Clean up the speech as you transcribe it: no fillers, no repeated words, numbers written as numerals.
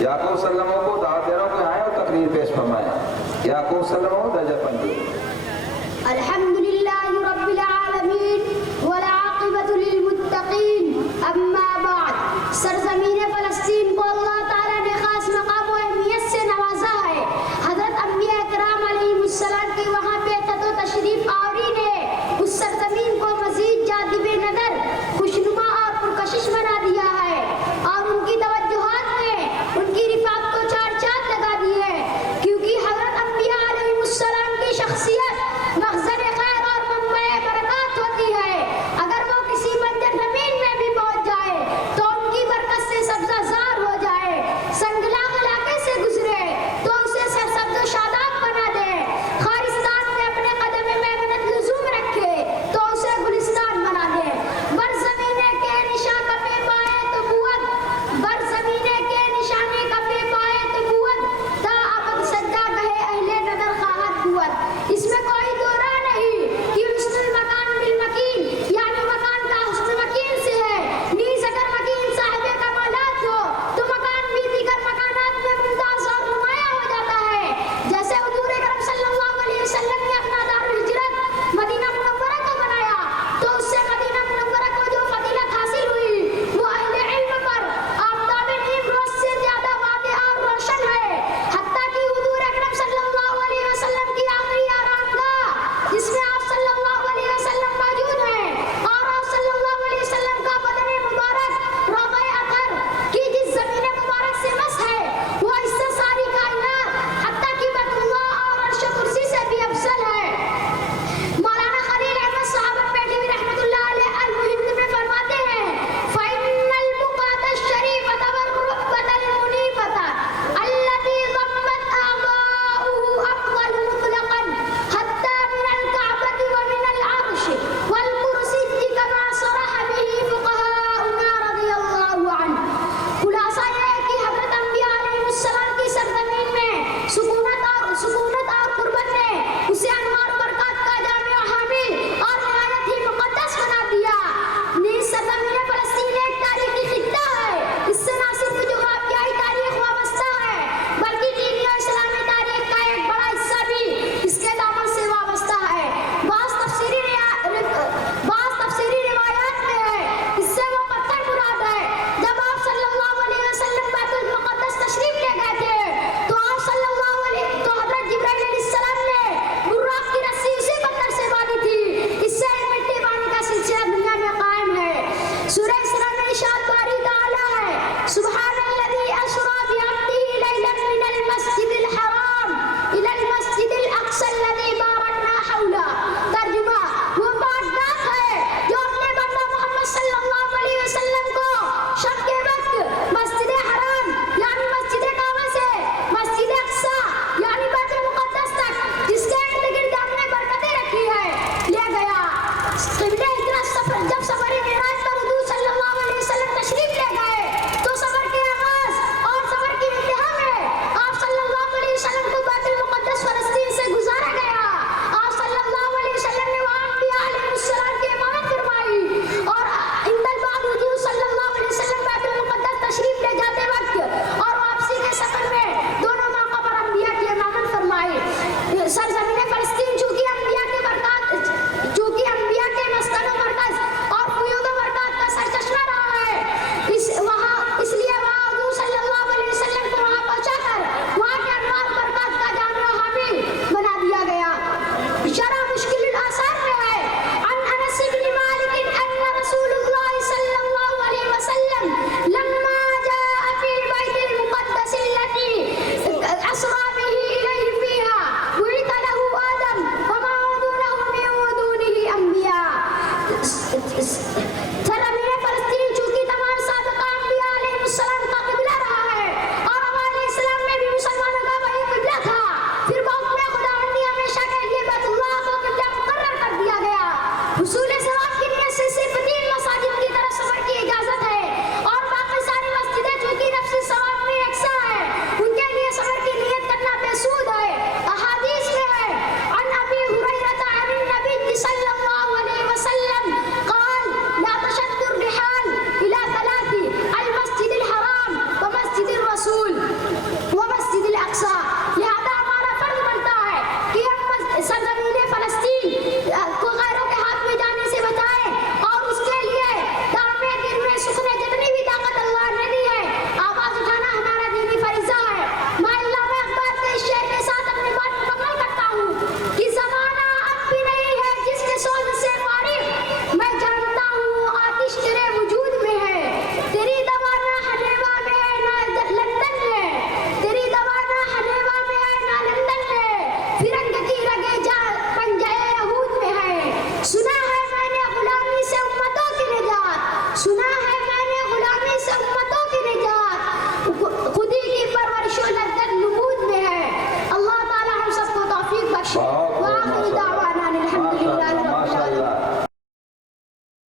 یعقوب صلی اللہ علیہ وسلم کو دعوت دے رہا ہوں کہ آئے اور تقریر پیش فرمائیں. یعقوب صلی اللہ علیہ وسلم درجہ پنجی. الحمدللہ رب العالمین والعاقبۃ للمتقین، اما بعد. سرزمین فلسطین کو اللہ تعالیٰ نے خاص مقام و اہمیت سے نوازا ہے. حضرت انبیاء کرام علیہ السلام کی وہاں پہ تت و تشریف آوری نے اس سرزمین کو مزید جاذب نظر، خوشنما اور پرکشش بنا دیا ہے، اور ان کی توجہات میں ان کی رفاقت کو چار چاند لگا دیے، کیونکہ حضرت انبیاء علیہ السلام کی شخصیت مخزن خیر اور منبع برکات ہوتی ہے. اگر وہ کسی بنجر زمین میں بھی پہنچ جائے تو ان کی برکت سے سبزہ زار ہو جائے، سنگلاخ علاقے سے گزرے تو اسے سرسبز و شاداب بنا دے، خارستان میں اپنے قدم میمنت لزوم رکھے تو اسے گلستان بنا دے. بر زمینے کے نشان کپے پائے تو بوت، بر زمینے کے نشانے کپے پائے تو بوت، تا ابد سجدہ کہے اہل نظر خواہد قوت. اس میں کوئی دو راہ نہیں کہ حسن المکان بالمکین، یعنی مکان کا حسن مکین سے ہے. نیز اگر مکین صاحب کمالات ہو تو مکان بھی دیگر مکانات میں ممتاز اور نمایاں ہو جاتا ہے. جیسے حضور اکرم صلی اللہ علیہ وسلم نے اپنا دارالہجرت مدینہ منورہ کو بنایا تو اس سے مدینہ منورہ کو جو فضیلت حاصل ہوئی وہ اہل علم پر آفتاب نیم روز سے زیادہ واضح اور روشن ہے. حتیٰ کہ حضور اکرم صلی اللہ علیہ وسلم کی آخری آرامگاہ جس میں آپ صلی اللہ علیہ وسلم موجود ہیں، اور آپ صلی اللہ علیہ وسلم کا بدن مبارک روضہ اطہر کی جس زمین مبارک سے مس ہے وہ اس سے ساری کائنات حتیٰ کہ بیت اللہ اور عرش کرسی سے بھی افضل ہے. مولانا خلیل احمد صحابت بیٹھی ہوئی رحمۃ اللہ علیہ المہند میں فرماتے ہیں فَإِنَّ الْبُقَاةَ الشَّرِيفَةَ وَالرُّكْبَةَ الْمُنِيبَةَ الَّتِي ضَمَّتْ أَعْضَاؤُهُ أَفْضَلُ مُطْلَقًا حَتَّى مِنَ الْكَعْبَةِ وَمِنَ الْعَرْشِ وَالْكُرْسِيِّ كَمَا صَرَحَ بِهِ فُقَهَاؤُنَا رَضِيَ اللَّهُ عَنْهُ. خلاصہ یہ ہے کہ حضرت انبیاء علیہ السلام کی سرزمین میں سکونت اور قربت نے اسے انوار و برکات کا جامع و حامل اور نہایت ہی مقدس بنا دیا. نیز سرزمین فلسطین ایک تاریخی خطہ ہے. اس سے نہ صرف جغرافیائی تاریخ وابستہ ہے بلکہ دینی و اسلامی تاریخ کا ایک بڑا حصہ بھی اس کے دامن سے وابستہ ہے. بعض تفسیری روایات میں ہے اس سے وہ پتھر مراد ہے. جب آپ صلی اللہ علیہ وسلم بیت المقدس تشریف لے گئے تھے تو آپ صلی اللہ علیہ تو حضرت جبرائیل علیہ السلام نے براق کی رسی اسی پتھر سے باندھی تھی. اس سے مٹی باندھنے کا سلسلہ دنیا میں قائم ہے. سورہ اسراء میں ارشاد باری تعالیٰ ہے سبحان الذی اسریٰ بعبدہ لیلا من المسجد الحرام الی المسجد الاقصی الذی بارکنا حولہ. ترجمہ وہ پاکداغ ہے جو اپنے بندہ محمد صلی اللہ علیہ وسلم کو شب کے وقت مسجد حرام یعنی مسجد کعبہ سے مسجد اقصی یعنی بیت المقدس تک جس کے ارد گرد ہم نے برکتیں رکھی ہے لے گیا. قبلہ ہجرت سفر جب سفر معراج پر حضور صلی اللہ علیہ وسلم تشریف لے گئے تو سفر کے آغاز اور سفر کی انتہا میں آپ صلی اللہ علیہ وسلم کو بیت المقدس فلسطین سے گزارا گیا. آپ صلی اللہ علیہ وسلم نے وہاں انبیاء علیہ السلام کی امامت فرمائی اور عند البعض حضور صلی اللہ علیہ وسلم بیت المقدس تشریف لے جاتے وقت اور واپسی کے سفر میں دونوں موقع پر انبیاء کی امامت فرمائی. سرزمین فلسطین چونکہ انبیاء کے مسکن و مرکز اور فیوض و برکات کا سرچشمہ رہا ہے، اس لیے وہاں حضور صلی اللہ علیہ وسلم کو وہاں پہنچا کر وہاں کے انوار و برکات کا جامع و حامل بنا دیا گیا. شرح مشکل الآثار میں ہے عن انس بن مالک ان رسول اللہ صلی اللہ علیہ وسلم لما جاء فی البیت المقدس التي اسریٰ به الیہ فیہا بعث له آدم وما دونه من دونه انبیاء. سرزمین فلسطین چونکہ تمام سابقہ انبیاء علیہ السلام کا قبلہ رہا ہے اور آدم علیہ السلام میں بھی مسلمانوں کا وہی قبلہ تھا، پھر بحکم خداوندی ہمیشہ کے لیے بیت اللہ کو قبلہ مقرر کر دیا گیا. حصول ثواب کی نیت سے صرف 3 مساجد کی طرف سفر کی اجازت ہے اور باقی ساری مسجدیں چونکہ نفسی ثواب میں یکساں ہیں ان کے لیے سفر کی نیت کرنا بے سود ہے. احادیث میں ہے عن ابی ہریرہ عن النبی صلی اللہ علیہ وسلم قال لا تشد الرحال الى 3 المسجد الحرام ومسجد الرسول